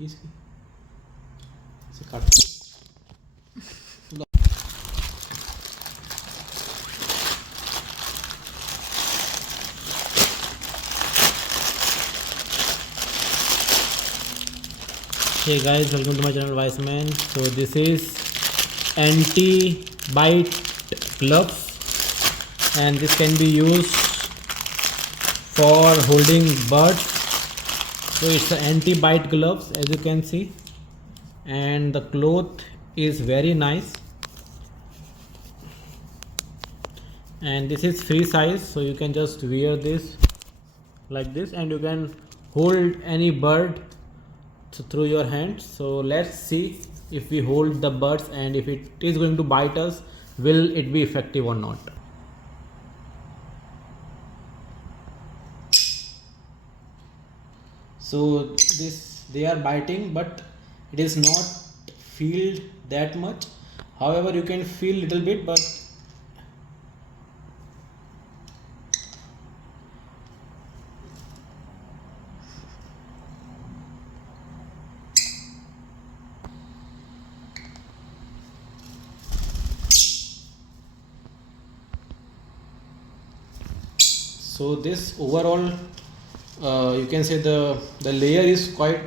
इसकी इसे काट Hey guys, welcome to my channel Wiseman. So this is anti-bite gloves, and this can be used for holding birds. So it's an anti-bite gloves, as you can see, and the cloth is very nice, and this is free size, so you can just wear this like this and you can hold any bird through your hands. So let's see if we hold the birds and if it is going to bite us, will it be effective or not. So this, they are biting, but it is not feel that much. However, you can feel little bit, but so this overall you can say the layer is quite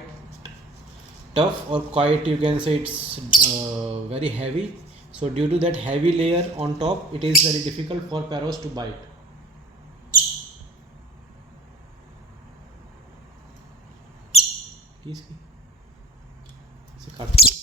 tough, or quite, you can say it's very heavy. So due to that heavy layer on top, it is very difficult for parrots to bite. इसकी इसे काट